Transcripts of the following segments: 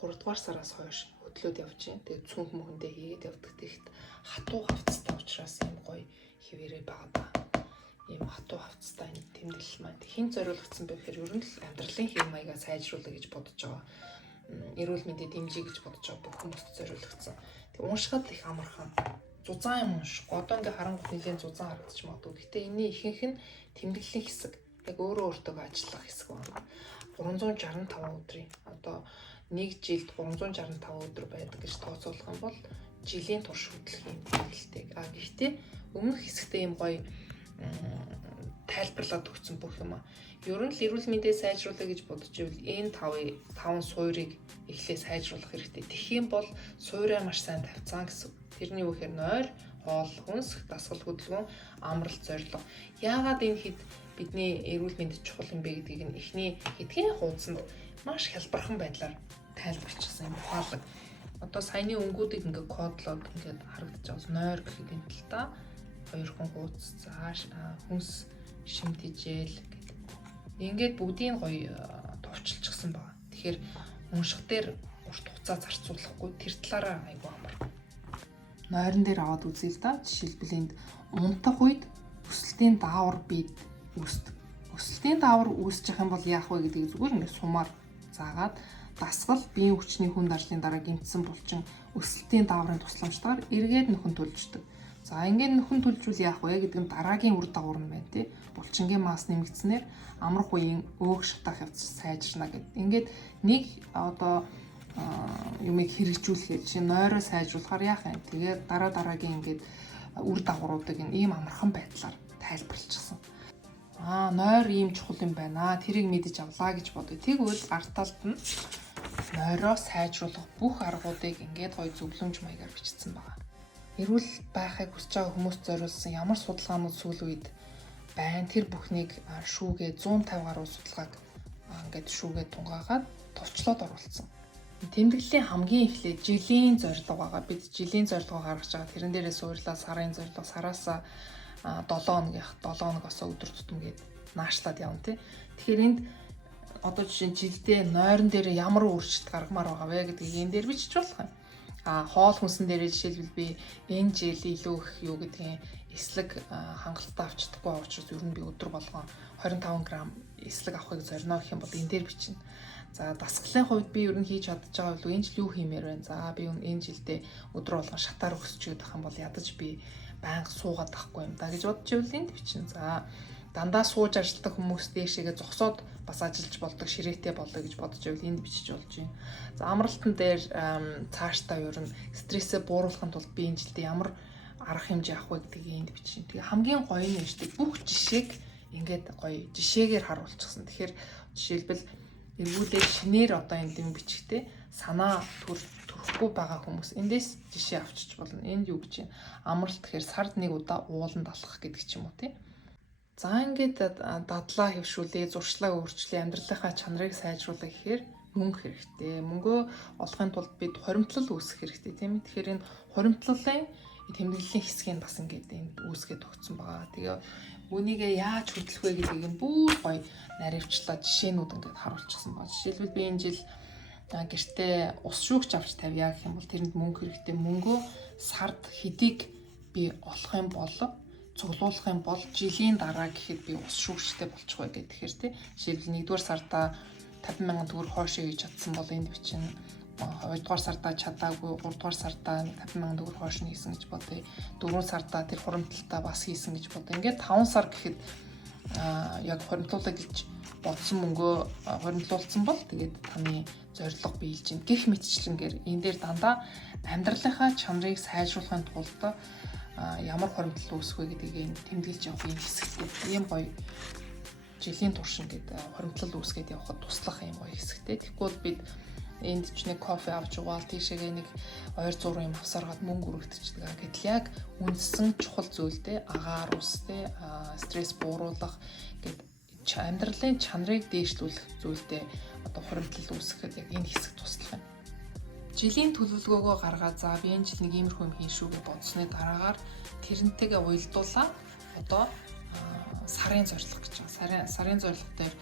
3 дугаар сараас хойш хөдлөөд явж байна. Тэгээд цүнх мөхөндөө хийгээд явдаг. Тэгэхэд хатуу хавцтай учраас юм гоё хിവэрээ байгаа да. Ийм хатуу хавцтай энэ тэмдэглэл маань хин зориулагдсан байх хэрэг ер нь л амьдралын хэв маягаа сайжруулах гэж бодож байгаа. Эрүүл мэндэд дэмжиж гэж бодож байгаа бүх хүмүүст зориулагдсан. Тэг уншихад их амархан. Зузаан юм унших. Одоо ингээ харангуут нэлийн зузаан харагдчих магадгүй. Гэтэ энэний ихэнх нь тэмдэглэлийн хэсэг. Яг өөртөө ажиллах хэсэг байна. 365 өдрийн одоо нэг жилд 365 өдөр байдаг гэж тооцоолох юм бол жилийн турш хөдлөх юм тэмдэглэлтэй. Гэхдээ өмнөх хэсэгтээ юм гоё тайлбарлаад өгсөн бүх юм аа. Ер нь л эрүүл мэндээ сайжруулах гэж бодож ивэл энэ 5 суурийг эхлээ сайжруулах хэрэгтэй. Тэгэх юм бол суураа маш сайн тавьцаан гэсэн. Тэрний юу гэхээр нойр, хоол, хүнс, дасгал хөдөлгөөн, амралт, зорилго. Яагаад энэ хэд бидний эрүүл мэндэд чухал юм бэ гэдгийг нь эхний хэдхэн хуудсанд маш хялбархан байдлаар тайлбарчихсан юм ухаалаг. Одоо саяны өнгүүдийг ингээ кодлоод ингээд харагдаж байгаа. Нойр гэхэд энэ л та 2 хон хуудас зааш хүнс шимтжээл гэдэг. Ингээд бүгдийг гоё товчилчихсан байна. Тэгэхээр унших дээр урт хугацаа зарцуулахгүй тэр талаараа айгүй амар. Нойрон дээр аваад үзье л да. Жишээлбэл энд унтах үед өсөлтийн даавар бид үүсдэг. Өсөлтийн даавар үүсчих юм бол яах вэ гэдгийг зүгээр ингээд сумаар заагаад дасгал биеийн хүчний хүнд ажлын дараа гэмтсэн булчин өсөлтийн дааврын тусламжтайгаар эргээд нөхөн төлждөг. За ингээд нөхөн төлжүүл яах вэ гэдэг нь дараагийн үр дагавар нь байна тий. Булчингийн масс нэмэгдснээр амрах үеийн өөх шатах явц сайжирна гэдэг. Ингээд нэг одоо юмыг хэрэгжүүлэхэд жишээ нь нойроо сайжруулахаар яах юм. Тэгээд дараагийн ингээд үр дагавруудыг ийм амархан байдлаар тайлбарлчихсан. Нойр ийм чухал юм байна. Тэрийг мэдэж авлаа гэж бодъё. Тэгвэл арт талд нь нойроо сайжруулах бүх аргуудыг ингээд гоё зөвлөмж маягаар бичсэн байгаа. Эрүүл байхыг хүсэж байгаа хүмүүст зориулсан ямар судалгаанууд сүүл үед байна. Тэр бүхнийг шүүгээ 150 гаруй судалгааг ингээд шүүгээ тунгаагаад товчлоод оруулсан. Тэмдэглэлийн хамгийн эхлээд жилийн зорилго байгаа. Бид жилийн зорилгоо гаргаж байгаа. Тэрэн дээрээ суурлаа сарын зорилго сараас 7 хоногоос өдөр тутам гээд наашлаад явна тий. Тэгэхээр энд одоо жишээ нь жилдээ нойрон дээр ямар өөрчлөлт гаргамаар байгаа вэ гэдгийг энэ дээр бичиж болох юм. Хоол хүнсэн дээр жишээлбэл би энэ жил илүү их юу гэдгийг эслэг хангалттай авч чадахгүй учраас ер нь би өдөр болгон 25 г эслэг авахыг зорино гэх юм бол энэ дээр бичнэ. За дасгалын хувьд би ер нь хийж чадж байгаа бол энэ жил юу хиймээр байна. За би энэ жилдээ өдөр болгон шатаар өсч идэх юм бол ядаж би байнга суугаад байхгүй юм да гэж бодож ивэл энд бичнэ. За дандаа сууж ажилладаг хүмүүс дээшээгээ зогсоод бас ажиллаж болдог ширээтэй болоо гэж бодож ивэл энд бичиж болж байна. За амралтан дээр цаашдаа ер нь стрессээ бууруулахын тулд би энэ жилдээ ямар арга хэмжээ авах вэ гэдгийг энд бичнэ. Тэгээ хамгийн гоё нь шүү дээ. Бүх жишээг ингээд гоё жишээгээр харуулчихсан. Тэгэхээр жишээлбэл эргүүлээ шинээр одоо энд юм бичгтээ санаа төрөхгүй байгаа хүмүүс эндээс жишээ авчиж болно. Энд юу гэж байна? Амралт гэхээр сард нэг удаа ууланд алхах гэдэг ч юм уу тий. За ингээд дадлаа хэвшүүлээ, зуршлаа өөрчлөе, амьдралынхаа чанарыг сайжруулах гэхээр мөнгө хэрэгтэй. Мөнгөө олохын тулд бид хоримтлал үүсгэх хэрэгтэй тийм ээ. Тэгэхээр энэ хоримтлалын тэмдэглэлийн хэсгийг бас ингээд энд үүсгээд өгсөн байгаа. Тэгээ үүнийгээ яаж хөдлөх вэ гэдгийг нь бүр гоё наривчлаад жишээнүүд ингээд харуулчихсан байна. Жишээлбэл би энэ жил гэртээ ус шүүгч авч тавья гэх юм бол тэрэнд мөнгө хэрэгтэй. Мөнгөө сард хэдийг би олох юм бол цуглуулах юм бол жилийн дараа гэхэд би ус шүүгчтэй болчих вэ гэдэг. Тэгэхээр тий жишээлбэл 1-р сарда 50,000 төгрөг хоошоо хийж чадсан бол энд бичнэ. 2-р сарда чадаагүй, 3-р сарда 50,000 төгрөг хоош нь хийсэн гэж бодъё. 4 сарда тэр хуримтлалтаа бас хийсэн гэж бодъё. Ингээд 5 сар гэхэд яг хуримтлуулах гэж бодсон мөнгөө хуримтлуулсан бол тэгээд таны зорилго биелж гин гэх мэтчлэнгээр энэ дээр дандаа амьдралынхаа чанарыг сайжруулахын тулд ямар хуримтлал үүсэх вэ гэдгийг тэмдэглэж явах юм хэсэгтэй. Ийм гоё жилийн турш ингээд хуримтлал үүсгээд явахад туслах юм гоё хэсэгтэй. Тэгэхгүй бол бид энд ч нэг кофе авч угаал тийшээгээ нэг 200 юм авсаргаад мөнгө өргөдчихдэг. Гэтэл яг үндсэн чухал зүйлтэй агаар устэй стресс бууруулах гэдэг амьдралын чанарыг дээшлүүлэх зүйлтэй одоо хуримтлал үүсгэхэд яг энэ хэсэг туслах юм. Жилийн төлөвлөгөөгөө гаргаад за би энэ жил нэг иймэрхүү юм хийн шүү гэж бодсны дараагаар тэрнтэйгээ уялдуулаад одоо сарын зорилго гэж байгаа. Сарын зорилго дээр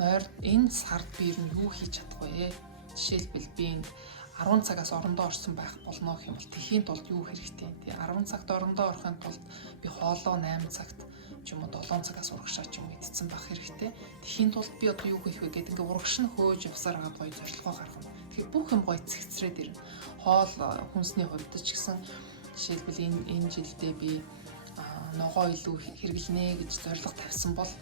нойр энэ сард би юу хийж чадах вэ? Жишээлбэл би энд 10 цагаас орондоо орсон байх болно гэх юм бол тэхийн тулд юу хэрэгтэй? Тэгээ 10 цагт орондоо орохын тулд би хоолоо 8 цагт ч юм уу 7 цагаас урагшаа ч юм идсэн байх хэрэгтэй. Тэхийн тулд би одоо юу хийх вэ гэдэг ингээ урагш нь хөөж явсаар хагаад гоё зорилгоо гаргана. Тэгэхээр бүх юм гоё цэгцрээд ирнэ. Хоол хүнсний хувьд ч гэсэн жишээлбэл энэ жилдээ би ногоо илүү хэрэглэнэ гэж зорилго тавьсан бол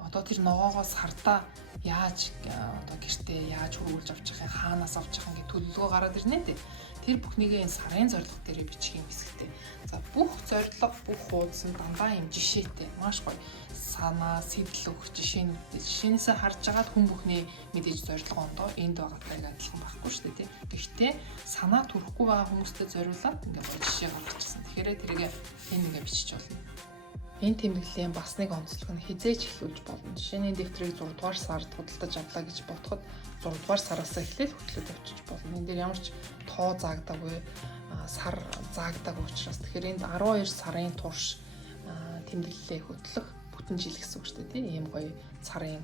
одоо тэр ногоогоос хардаа яаж одоо гэртээ яаж хөрвүүлж авчих юм, хаанаас авч явах ингээ төлөвлөгөө гараад ирнэ дээ. Тэр бүхнийгээ энэ сарын зорилго дээр бичих юм хэсэгтэй. За бүх зорилго, бүх хуудас нь дандаа юм жишээтэй, маш гоё санаа, сэтэл өгөх жишээнээсээ харж агаад хүн бүхний мэдээж зорилго ондоо энд байгаатай адилхан байхгүй шүү дээ. Гэхдээ санаа төрөхгүй байгаа хүмүүстэй зориулаад ингээ гоё жишээ гаргачихсан. Тэгэхээр тэрийг энэ ингээ бичиж болно. Энэ тэмдэглэлийн бас нэг онцлог нь хизээч эхлүүлж болно. Жишээний дэвтрийг 6 дугаар сард худалдаж авлаа гэж бодоход 6 дугаар сараас эхлээл хөтлөж авчиж болно. Энд дээр ямар ч тоо заагдаагүй, сар заагдаагүй учраас тэгэхээр энд 12 сарын турш тэмдэглэлээ хөтлөх бүтэн жил гэсэн үг шүү дээ. Ийм гоё сарын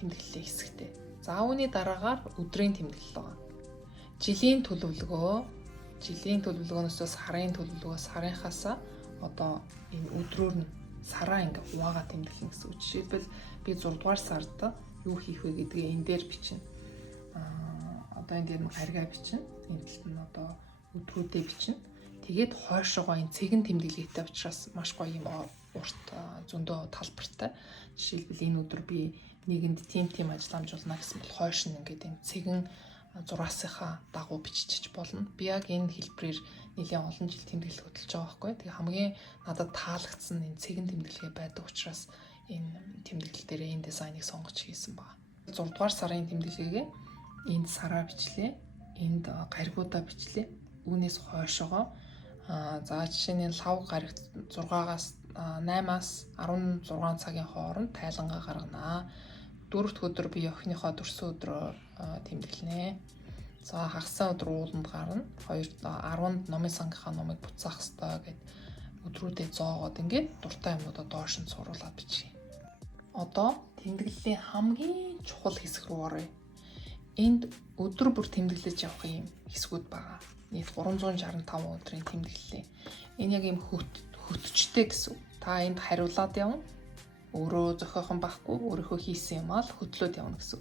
тэмдэглэлийн хэсэгтэй. За үүний дараагаар өдрийн тэмдэглэл байгаа. Жилийн төлөвлөгөөнөөс сарын төлөвлөгөө сарынхаасаа одоо энэ өдрөөр нь сараа ингээ хуваагаа тэмдэглэн гэсэн үг. Жишээлбэл би 6 дугаар сард юу хийх вэ гэдгээ энэ дээр бичнэ. Одоо энэ дээр нь гаригаа бичнэ. Энэ талд нь одоо өдрүүдээ бичнэ. Тэгээд хойшоогоо энэ цэгэн тэмдэглэгээтэй учраас маш гоё юм урт зөндөө талбартай. Жишээлбэл энэ өдөр би нэгэнд тим ажил амжуулна гэсэн бол хойш нь ингээд энэ цэгэн зураасынхаа дагуу бичиж болно. Би яг энэ хэлбэрээр нэлээд олон жил тэмдэглэл хөтлөж байгаа байхгүй. Тэгээ хамгийн надад таалагдсан энэ цэгэн тэмдэглэгээ байдаг учраас энэ тэмдэглэл дээр энэ дизайныг сонгож хийсэн байна. 6 дугаар сарын тэмдэглэгээ энд сараа бичлээ, энд гаригуудаа бичлээ. Үүнээс хойшоогоо за жишээний лав гарагт 6-аас 8-аас 16 цагийн хооронд тайлангаа гарганаа. 4-р өдөр би охиныхоо төрсөн өдрөө тэмдэглэнэ. За хагасаа өдөр ууланд гарна. 10-нд номын сангийнхаа номыг буцаах ёстой гэд өдрүүдэд зоогоод ингээд дуртай юмудаа доош нь суруулаад бичье. Одоо тэмдэглэлийн хамгийн чухал хэсэг рүү оръё. Энд өдөр бүр тэмдэглэж явах юм хэсгүүд байгаа. Нийт 365 өдрийн тэмдэглэлээ. Энэ яг юм хөтчтэй гэсэн. Та энд хариулаад явна. Өөрөө зохиохон байхгүй, өөрийнхөө хийсэн юм аа л хөтлөөд явна гэсэн.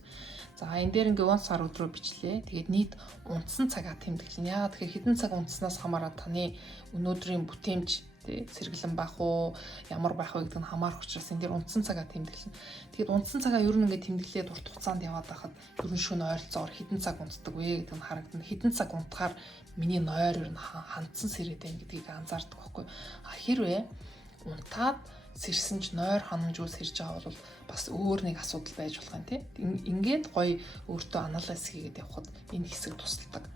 За энэ дээр ингээ 1 сар өдрөө бичлээ. Тэгээд нийт унтсан цагаа тэмдэглэн. Яагаад тэгэхээр хэдэн цаг унтснаас хамаарат таны өнөөдрийн бүтээмж сэргэлэн байх уу, ямар байх вэ гэдэг нь хамаарх учраас энэ дээр унтсан цагаа тэмдэглэн. Тэгээд унтсан цагаа ер нь ингээ тэмдэглээд урт хугацаанд яваад байхад ерөн шөнө ойролцоогоор хэдэн цаг унтдаг вэ гэдэг нь харагдана. Хэдэн цаг унтахаар миний нойр ер нь хандсан сэрээд байна гэдгийг анзаардаг байхгүй. Хэрвээ унтаад сэрсэн ч нойр ханамжгүй сэрж байгаа бол бас өөр нэг асуудал байж болох юм тийм. Ингээд гоё өөртөө анализ хийгээд явхад энэ хэсэг тусалдаг.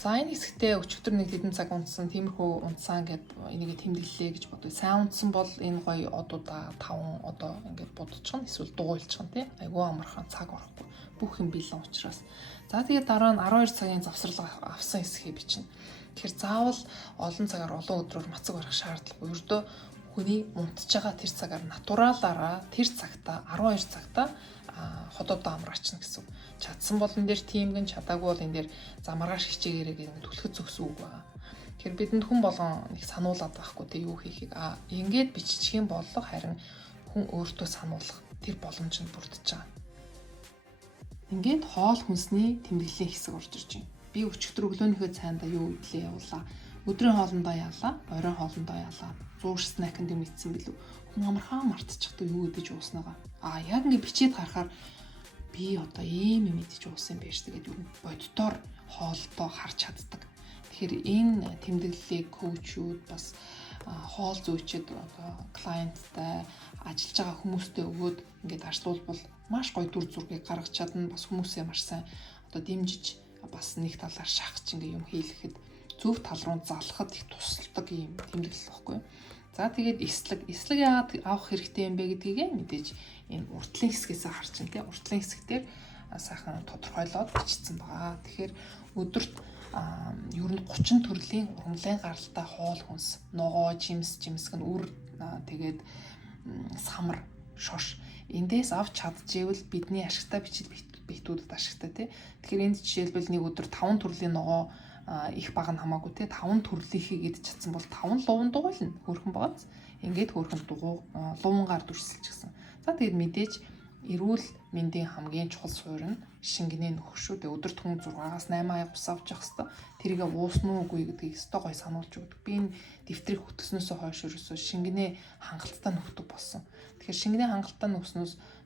За энэ хэсэгтээ өчигдөр нэг хэдэн цаг унтсан, тиймэрхүү унтсан гэд энийг тэмдэглэлээ гэж бодъё. Сайн унтсан бол энэ гоё одуудаа 5 одоо ингээд будчихна, эсвэл дуулчихна тийм. Айгуу амархан цаг орохгүй. Бүх юм бэлэн учраас. За тэгээд дараа нь 12 цагийн завсрал авсан хэсгийг бичнэ. Тэгэхээр заавал олон цагаар олон өдрөөр мацаг барах шаардлагагүй. Ердөө хүний унтж байгаа тэр цагаар натуралаараа тэр цагта 12 цагта ходоодоо амраачна гэсэн. Чадсан бол энэ дээр тийм гэн, чадаагүй бол энэ дээр за маргааш хичээгээрэй гэдэг түлхэц зөксөн үг байна. Тэгэхээр бидэнд хүн болгон нэг сануулад байхгүй те юу хийхийг ингээд биччих юм бол харин хүн өөртөө сануулах тэр боломж нь бүрдэж байгаа. Ингээд хоол хүнсний тэмдэглэлийн хэсэг орж ирж байна. Би өчигдөр өглөөнийхөө цайндаа юу идлээ явуулаа. Өдрийн хоолндоо яалаа, оройн хоолндоо яалаа. 100 снэкэнд юм ицсэн билүү. Хүн амархан мартчихдаг юу гэдэж ууснага. Яг ингэ бичээд харахаар би одоо ийм юм идэж уусан юм байж тэгээд юу боддоор хоолтой харж чаддаг. Тэгэхээр энэ тэмдэглэлийг коучуд бас хоол зүйчид одоо клиенттай ажиллаж байгаа хүмүүстэй өгөөд ингээд харьцуулбал маш гоё дүр зургийг гаргаж чадна. Бас хүмүүсээ маш сайн одоо дэмжиж бас нэг талаар шахаж ингээ юм хийлгэхэд зөв тал руу залхахад их тусалдаг юм тэмдэглэл байхгүй. За тэгээд эслэг яагаад авах хэрэгтэй юм бэ гэдгийг мэдээж энэ уртлын хэсгээс харж байна тийм. Уртлын хэсгээр сайхан тодорхойлоод бичсэн байгаа. Тэгэхээр өдөрт ер нь 30 төрлийн ургамлын гаралтай хоол хүнс, ногоо, жимсгэн, үр тэгээд самар, шош эндээс авч чадчихвэл бидний ашигтай бичил бэлтүүдэд ашигтай тий. Тэгэхээр энд жишээлбэл нэг өдөр 5 төрлийн ногоо их бага нь хамаагүй тий 5 төрлийнхийг идэж чадсан бол 5 луван дугуйлна хөөрхөн багц. Ингээд хөөрхөн лувангаар дүрсэлчихсэн. За тэгээд мэдээж эрүүл мэндийн хамгийн чухал суурь нь шингэнээ нөхөх шүү. Тэгээ өдөр түн 6-аас 8 аяг ус авч явах хэрэгтэй. Тэрийгэ уусна уугүй гэдгийг өстой гой сануулж өгдөг. Би энэ дэвтрийг хөтгснөөсөө хойш ерөөсөө шингэнээ хангалттай нөхдөг болсон. Тэгэхээр шингэнээ хангалттай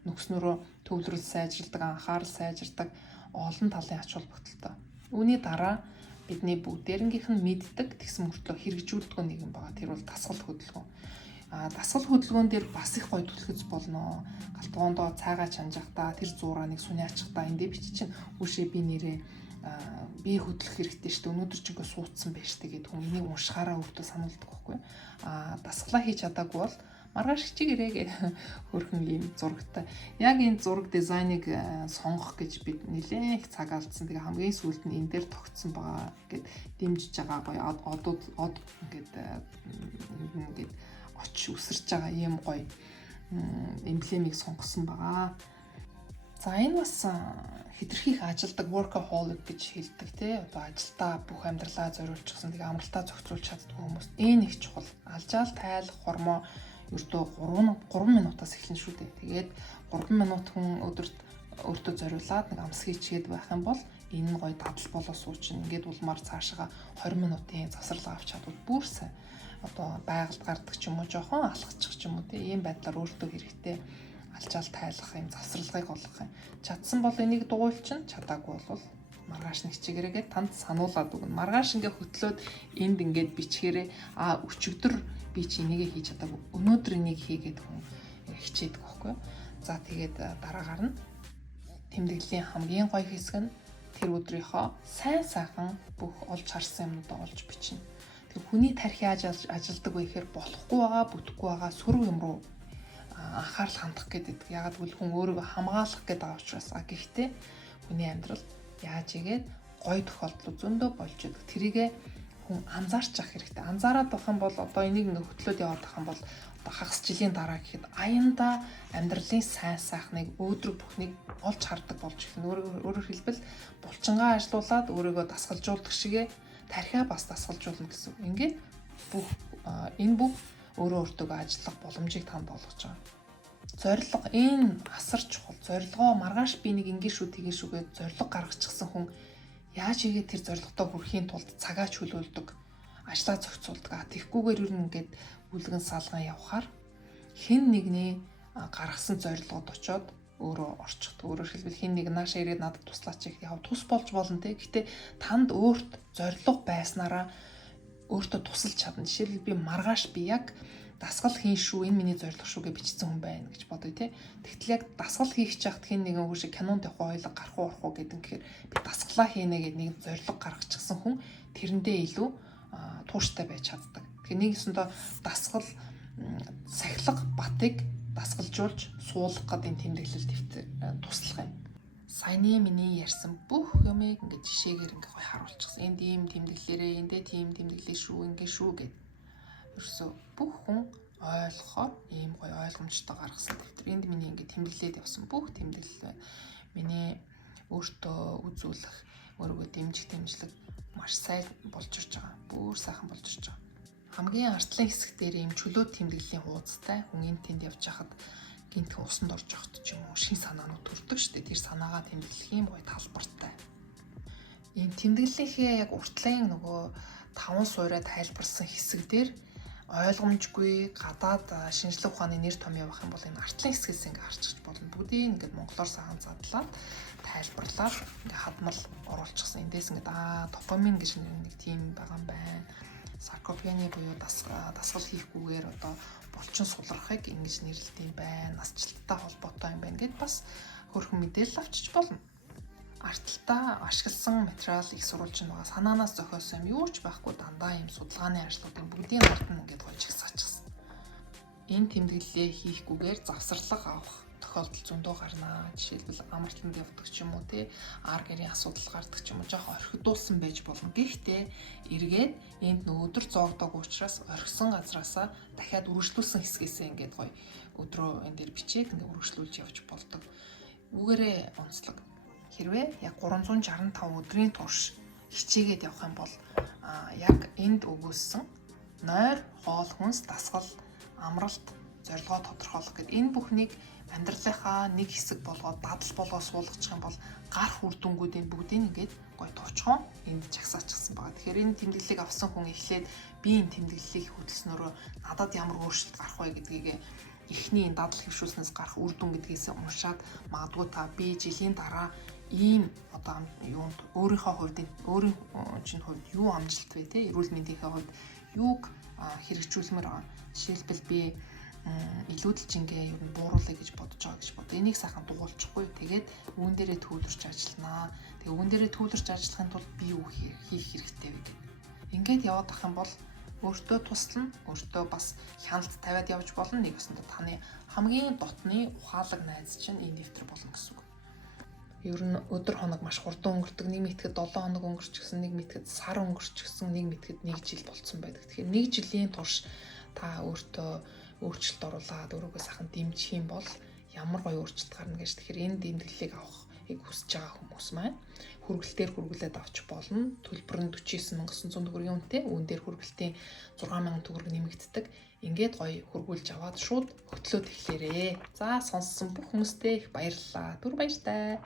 нөхснөрөө төвлөрөл сайжирдаг, анхаарал сайжирдаг, олон талын ач холбогдолтой. Үүний дараа бидний бүгдээрнгийнх нь мэддэг тэгсэн мөртлөө хэрэгжүүлдэг нэг юм байгаа. Тэр бол дасгал хөдөлгөөн. Дасгал хөдөлгөөн дээр бас их гоё түлхэц болно. Галтгоондоо цайгаа чанжахтаа тэр зурааныг сүний ачихтаа эндээ бичиж чинь үшээ би нэрээ би хөдлөх хэрэгтэй шүү дээ. Өнөөдөр ч ингээ суудсан байж тэгээд хүн энийг уншихаараа өөртөө сануулдаг байхгүй. Дасгалаа хийж чадаагүй бол маргааш хичээгээрээ гэх хөрхөн ийм зурагтай. Яг энэ зураг дизайныг сонгох гэж бид нэлээд их цаг алдсан. Тэгээ хамгийн сүүлд нь энэ дээр тогтсон байгаа гэд дэмжиж байгаа гоё од ингээд оч үсэрч байгаа ийм гоё эмблемийг сонгосон байгаа. За энэ бас хэтэрхийх ажилдаг workaholic гэж хэлдэг тий. Одоо ажилдаа бүх амьдралаа зориулчихсан тэгээ амралтаа зохицуулж чаддаг хүмүүс. Энэ их чухал. Алжаал тайлах хормоо ердөө 3 минутаас эхэлнэ шүү дээ. Тэгээд 3 минут хүн өдөрт өөртөө зориулаад нэг амс хийчихэд байх юм бол энэ гоё дадал болоо суучин. Ингээд улмаар цаашаа 20 минутын завсарлага авч чадвал бүр сайн. Одоо байгальд гардаг ч юм уу жоохон алхачих ч юм уу тийм ийм байдлаар өөртөө хэрэгтэй алчаал тайлах юм завсарлагыг олгох юм. Чадсан бол энийг дугуйлчин, чадаагүй бол маргааш нэг хичээгээрээ танд сануулад өгнө. Маргааш ингээ хөтлөөд энд ингээд бичгээрээ өчигдөр би чи энийг хийж чадаагүй. Өнөөдөр энийг хийгээд хүн хичээдэг байхгүй юу? За тэгээд дараагаар нь тэмдэглэлийн хамгийн гоё хэсэг нь тэр өдрийнхөө сайн сайхан бүх олж харсан юмнуудаа олж бичнэ. Тэр хүний тархи яаж ажилдаг вэ гэхээр болохгүй байгаа, бүтэхгүй байгаа сүрв юм руу анхаарал хандах гэдэг. Ягаад гэвэл хүн өөрийгөө хамгаалах гэдэг байгаа учраас. Гэхдээ хүний амьдрал яаж игээд гоё тохиолдол зөндөө болж идэг. Тэрийгэ хүн анзаарч авах хэрэгтэй. Анзаараад байх юм бол одоо энийг ингээ хөтлөөд яваад байх юм бол одоо хагас жилийн дараа гэхэд аяндаа амьдралын сайн сайхныг өөдрөг бүхнийг олж хардаг болж ирнэ. Өөрөөр хэлбэл булчингаа ажилуулад өөрийгөө дасгалжуулдаг шигэ тархиа бас дасгалжуулна гэсэн. Ингээд энэ бүх өөрөө өөртөө ажиллах боломжийг танд олгож байгаа. Зорилго энэ асар чухал. Зорилгоо маргааш би нэг ингэ шүү тэгээ шүүгээд зорилго гаргачихсан хүн яаж игээд тэр зорилготоо хүрэхийн тулд цагаа чөлөөлдөг, ажлаа зохицуулдаг. Тэгхгүйгээр юу нэгээд үлгэн салган явхаар хэн нэгний гаргасан зорилгод очиод өөрөө орчихдог. Өөрөөр хэлбэл хэн нэг нааша ирээд надад туслаач гэх яв тус болж болно те. Гэхдээ танд өөрт зорилго байснараа өөртөө тусалж чадна. Жишээлбэл би маргааш би яг дасгал хийн шүү, энэ миний зорилго шүү гэж бичсэн хүн байна гэж бодъё те. Тэгтэл яг дасгал хийх чахт хэн нэгэн хүн шиг кинонд явах ойлго гарах уу орох уу гэдэг нь гэхээр би дасгалаа хийнэ гэдэг нэг зорилго гаргачихсан хүн тэрэндээ илүү тууштай байж чаддаг. Тэгэхээр нэгсэндээ дасгал сахилга батыг дасгалжуулж суулгах гэдэг энэ тэмдэглэл туслах юм. Саяны миний ярьсан бүх юмыг ингээд жишээгээр ингээд гоё харуулчихсан. Энд ийм тэмдэглэлээрээ эндээ тийм тэмдэглээ шүү, ингээ шүү гэд. Ерөөсөө бүх хүн ойлгохоор ийм гоё ойлгомжтой гаргасан дэвтэр. Энд миний ингээд тэмдэглээд явсан бүх тэмдэглэл байна. Миний өөртөө үзүүлэх, өөрийгөө дэмжлэг маш сайн болж ирж байгаа. Бүр сайхан болж ирж байгаа. Хамгийн артлын хэсэг дээр ийм чөлөөт тэмдэглэлийн хуудастай хүн энд тэнд явж хахад гинтхэн усанд орж явахт ч юм уу шин санаанууд төрдөг шүү дээ. Тэр санаагаа тэмдэглэх юм гоё талбартай. Ийм тэмдэглэлийнхээ яг уртлын нөгөө 5 суурай тайлбарсан хэсэг дээр ойлгомжгүй гадаад шинжлэх ухааны нэр том явах юм бол энэ артлын хэсгээс ингээ харчих болно. Бүгдийг ингээд монголоор сайхан задлаад тайлбарлаад ингээ хадмал оруулчихсан. Эндээс ингээ допамин гэж нэг тийм байгаа юм байна. Саркопианы буюу дасгал хийхгүйгээр одоо булчин сулрахыг ингэж нэрлэдэг юм байна. Насжилттай холбоотой юм байна гэд бас хөрхөн мэдээлэл авчиж болно. Арталтаа ашигласан материал их сурвалж байгаа. Санаанаас зохиосон юм юу ч байхгүй дандаа юм судалгааны ажлуудын бүгдийн ард нь ингээд гойж гисаачихсан. Энэ тэмдэглэлээ хийхгүйгээр завсарлага авах тохиолдол зөндөө гарнаа. Жишээлбэл амралтанд явдаг ч юм уу те ар гэрийн асуудал гардаг ч юм уу жоохон орхидуулсан байж болно. Гэхдээ эргээд энд өдөр зоогдог учраас орхисон газраасаа дахиад үргэлжлүүлсэн хэсгээсээ ингээд гоё өдрөө энэ дээр бичээд ингээд үргэлжлүүлж явж болдог. Үүгээрээ онцлог. хэрвээ яг 365 өдрийн турш хичээгээд явах юм бол яг энд өгүүлсэн нойр, хоол, хүнс, дасгал, амралт, зорилгоо тодорхойлох гэдэг энэ бүхнийг амьдралынхаа нэг хэсэг болгоод дадал болгоод суулгачих юм бол гарах үр дүнгуудын бүгдийг ингээд гой товчхон энд жагсаачсан байгаа. Тэгэхээр энэ тэмдэглэлийг авсан хүн эхлээд би энэ тэмдэглэлийг хөтлснөөрөө надад ямар өөрчлөлт гарах вэ гэдгийг эхний энэ дадал хэвшүүлснээс гарах үр дүн гэдгээс уншаад магадгүй та би жилийн дараа ийм одоо юунд өөрийнхөө хувьд өөрийн чинь хувьд юу амжилт вэ те эрүүл мэндийнхээ хувьд юуг хэрэгжүүлмээр байгаа. Жишээлбэл би илүүдэлжингээ ер нь бууруулъя гэж бодож байгаа гэж бод. Энийг сайхан дугуулчихгүй. Тэгээд үүн дээрээ төвлөрч ажилланаа. Тэгээд үүн дээрээ төвлөрч ажиллахын тулд би юу хийх хэрэгтэй вэ гэдэг. Ингээд яваад ах юм бол өөртөө туслана, өөртөө бас хяналт тавиад явж болно. Нэг өсөндө таны хамгийн дотны ухаалаг найз чинь энэ дэвтэр болно гэсэн үг. Ер нь өдөр хоног маш хурдан өнгөрдөг. Нэг мэтгэд 7 хоног өнгөрчихсөн, нэг мэтгэд сар өнгөрчихсөн, нэг мэтгэд 1 жил болцсон байдаг. Тэгэхээр 1 жилийн турш та өөртөө өөрчлөлт оруулаад өөрийгөө сайхан дэмжих юм бол ямар гоё өөрчлөлт гарна гэж. Тэгэхээр энэ тэмдэглэлийг авахыг хүсэж байгаа хүмүүс маань хүргэлтээр хүргэлээд авч болно. Төлбөр нь 49,900 төгрөгийн үнэтэй. Үүн дээр хүргэлтийн 6,000 төгрөг нэмэгддэг. Ингээд гоё хүргүүлж аваад шууд хөтлөөд эхлээрээ. За сонссон бүх хүмүүстээ их баярлалаа. Түр баяртай.